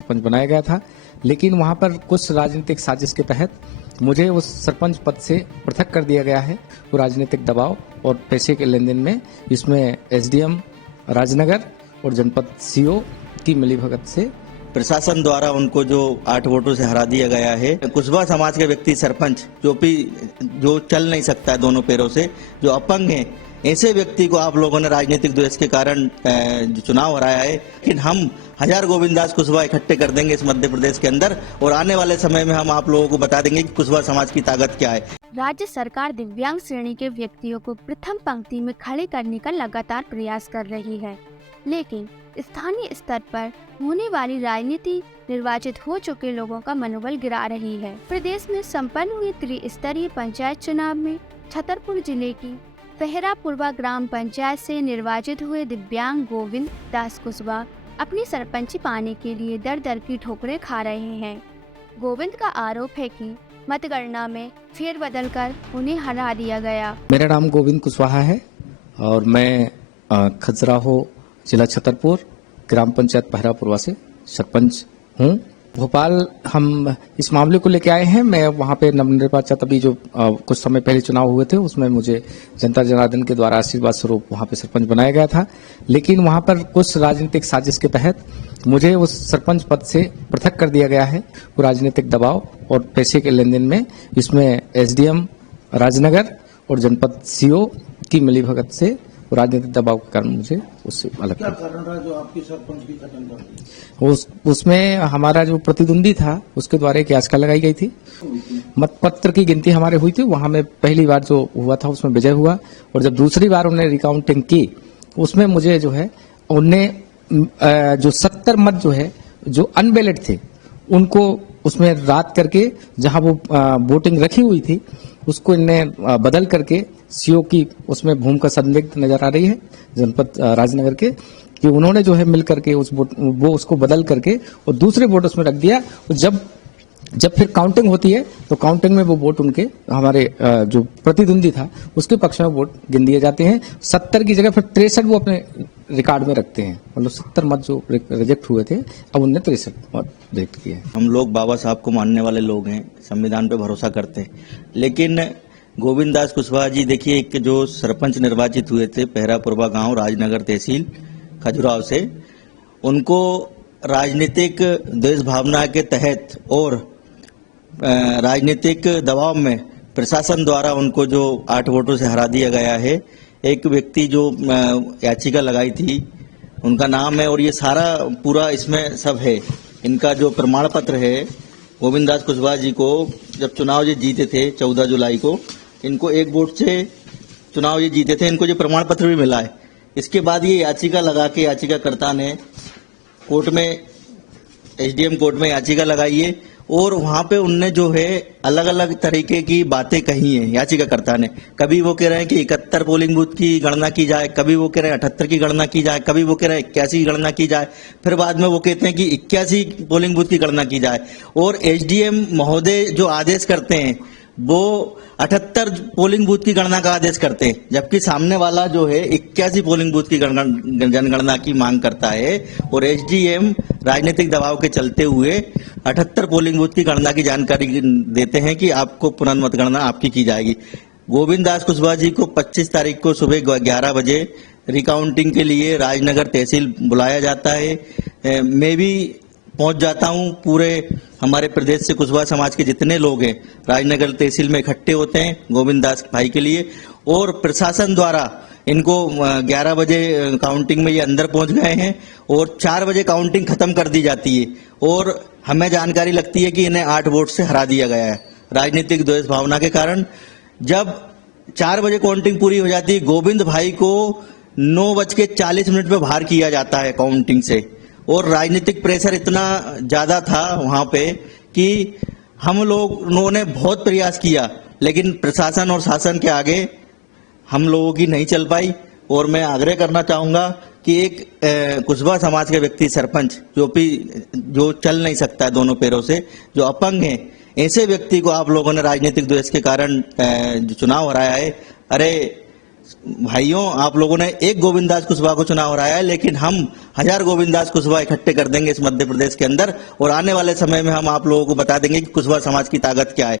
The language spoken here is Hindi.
सरपंच बनाया गया था, लेकिन वहां पर कुछ राजनीतिक साजिश के तहत मुझे उस सरपंच पद से पृथक कर दिया गया है। वो राजनीतिक दबाव और पैसे के लेन देन में इसमें एसडीएम राजनगर और जनपद सीओ की मिलीभगत से प्रशासन द्वारा उनको जो 8 वोटों से हरा दिया गया है। कुशवाहा समाज के व्यक्ति सरपंच जो चल नहीं सकता है दोनों पैरों से, जो अपंग है, ऐसे व्यक्ति को आप लोगों ने राजनीतिक द्वेष के कारण जो चुनाव हराया है। लेकिन हम 1000 गोविंददास कुशवाहा इकट्ठे कर देंगे इस मध्य प्रदेश के अंदर, और आने वाले समय में हम आप लोगों को बता देंगे कि कुशवाहा समाज की ताकत क्या है। राज्य सरकार दिव्यांग श्रेणी के व्यक्तियों को प्रथम पंक्ति में खड़े करने का लगातार प्रयास कर रही है, लेकिन स्थानीय स्तर पर होने वाली राजनीति निर्वाचित हो चुके लोगों का मनोबल गिरा रही है। प्रदेश में संपन्न हुए त्रिस्तरीय पंचायत चुनाव में छतरपुर जिले की फेहरापुरवा ग्राम पंचायत से निर्वाचित हुए दिव्यांग गोविंद दास कुशवाहा अपनी सरपंची पाने के लिए दर दर की ठोकरें खा रहे हैं। गोविंद का आरोप है कि मतगणना में फेरबदल कर उन्हें हरा दिया गया। मेरा नाम गोविंद कुशवाहा है और मैं खजुराहो जिला छतरपुर ग्राम पंचायत फेहरापुरवा से सरपंच हूँ। भोपाल हम इस मामले को लेकर आए हैं। मैं वहाँ पे नवनिर्वाचित अभी जो कुछ समय पहले चुनाव हुए थे उसमें मुझे जनता जनार्दन के द्वारा आशीर्वाद स्वरूप वहाँ पे सरपंच बनाया गया था, लेकिन वहाँ पर कुछ राजनीतिक साजिश के तहत मुझे उस सरपंच पद से पृथक कर दिया गया है। वो राजनीतिक दबाव और पैसे के लेन देन में इसमें एसडीएम राजनगर और जनपद सीओ की मिलीभगत से राजनीतिक दबाव के कारण मुझे उससे अलग क्या कारण रहा जो आपकी सरपंच की खत्म कर दी? उसमें हमारा जो प्रतिद्वंदी था उसके द्वारा एक याचिका लगाई गई थी। मतपत्र की गिनती हमारे हुई थी, वहां में पहली बार जो हुआ था उसमें विजय हुआ, और जब दूसरी बार उन्होंने रिकाउंटिंग की उसमें मुझे जो है उन्हें जो 70 मत जो है जो अनबैलेट थे उनको उसमें रात करके जहां वो वोटिंग रखी हुई थी उसको इन्हें बदल करके सीओ की उसमें भूमिका संदिग्ध नजर आ रही है जनपद राजनगर के, कि उन्होंने जो है मिल करके वो उसको बदल करके और दूसरे वोट उसमें रख दिया। और जब फिर काउंटिंग होती है तो काउंटिंग में वो वोट उनके हमारे जो प्रतिद्वंदी था उसके पक्ष में वोट गिन दिए जाते हैं। 70 की जगह फिर 63 वो अपने रिकॉर्ड में रखते हैं। मतलब 70 मत जो रिजेक्ट हुए थे अब उनने 63 मत रिजेक्ट किए। हम लोग बाबा साहब को मानने वाले लोग हैं, संविधान पे भरोसा करते हैं, लेकिन गोविंद दास कुशवाहा जी देखिए कि जो सरपंच निर्वाचित हुए थे फेहरापुरवा गांव राजनगर तहसील खजुराहो से, उनको राजनीतिक देश भावना के तहत और राजनीतिक दबाव में प्रशासन द्वारा उनको जो 8 वोटों से हरा दिया गया है। एक व्यक्ति जो याचिका लगाई थी उनका नाम है, और ये सारा पूरा इसमें सब है। इनका जो प्रमाण पत्र है गोविंद दास कुशवाहा जी को जब चुनाव ये जीते थे 14 जुलाई को, इनको 1 वोट से चुनाव ये जीते थे, इनको जो प्रमाण पत्र भी मिला है। इसके बाद ये याचिका लगा के याचिकाकर्ता ने कोर्ट में एसडीएम कोर्ट में याचिका लगाई है, और वहां पे उनने जो है अलग अलग तरीके की बातें कही हैं याचिकाकर्ता ने। कभी वो कह रहे हैं कि 71 पोलिंग बूथ की गणना की जाए, कभी वो कह रहे हैं 78 की गणना की जाए, कभी वो कह रहे हैं 81 की गणना की जाए, फिर बाद में वो कहते हैं कि 81 पोलिंग बूथ की गणना की जाए। और एसडीएम महोदय जो आदेश करते हैं वो 78 पोलिंग बूथ की गणना का आदेश करते हैं, जबकि सामने वाला जो है 81 पोलिंग बूथ की जनगणना की मांग करता है, और एसडीएम राजनीतिक दबाव के चलते हुए 78 पोलिंग बूथ की गणना की जानकारी देते हैं कि आपको पुनर्मतगणना आपकी की जाएगी। गोविंद दास कुशवाहा जी को 25 तारीख को सुबह 11 बजे रिकाउंटिंग के लिए राजनगर तहसील बुलाया जाता है। मैं भी पहुंच जाता हूं। पूरे हमारे प्रदेश से कुशवाहा समाज के जितने लोग हैं राजनगर तहसील में इकट्ठे होते हैं गोविंद दास भाई के लिए, और प्रशासन द्वारा इनको 11 बजे काउंटिंग में ये अंदर पहुंच गए हैं, और 4 बजे काउंटिंग खत्म कर दी जाती है, और हमें जानकारी लगती है कि इन्हें 8 वोट से हरा दिया गया है राजनीतिक द्वेष भावना के कारण। जब 4 बजे काउंटिंग पूरी हो जाती है, गोविंद भाई को 9:40 पे बाहर किया जाता है काउंटिंग से, और राजनीतिक प्रेशर इतना ज्यादा था वहां पे कि हम लोगों ने बहुत प्रयास किया, लेकिन प्रशासन और शासन के आगे हम लोगों की नहीं चल पाई। और मैं आग्रह करना चाहूंगा कि एक कुशवाहा समाज के व्यक्ति सरपंच जो चल नहीं सकता है दोनों पैरों से, जो अपंग है, ऐसे व्यक्ति को आप लोगों ने राजनीतिक द्वेष के कारण जो चुनाव हराया है। अरे भाइयों, आप लोगों ने एक गोविंदास कुशवाहा को चुनाव हराया है, लेकिन हम 1000 गोविंदास कुशवाहा इकट्ठे कर देंगे इस मध्य प्रदेश के अंदर, और आने वाले समय में हम आप लोगों को बता देंगे कि कुशवाहा समाज की ताकत क्या है।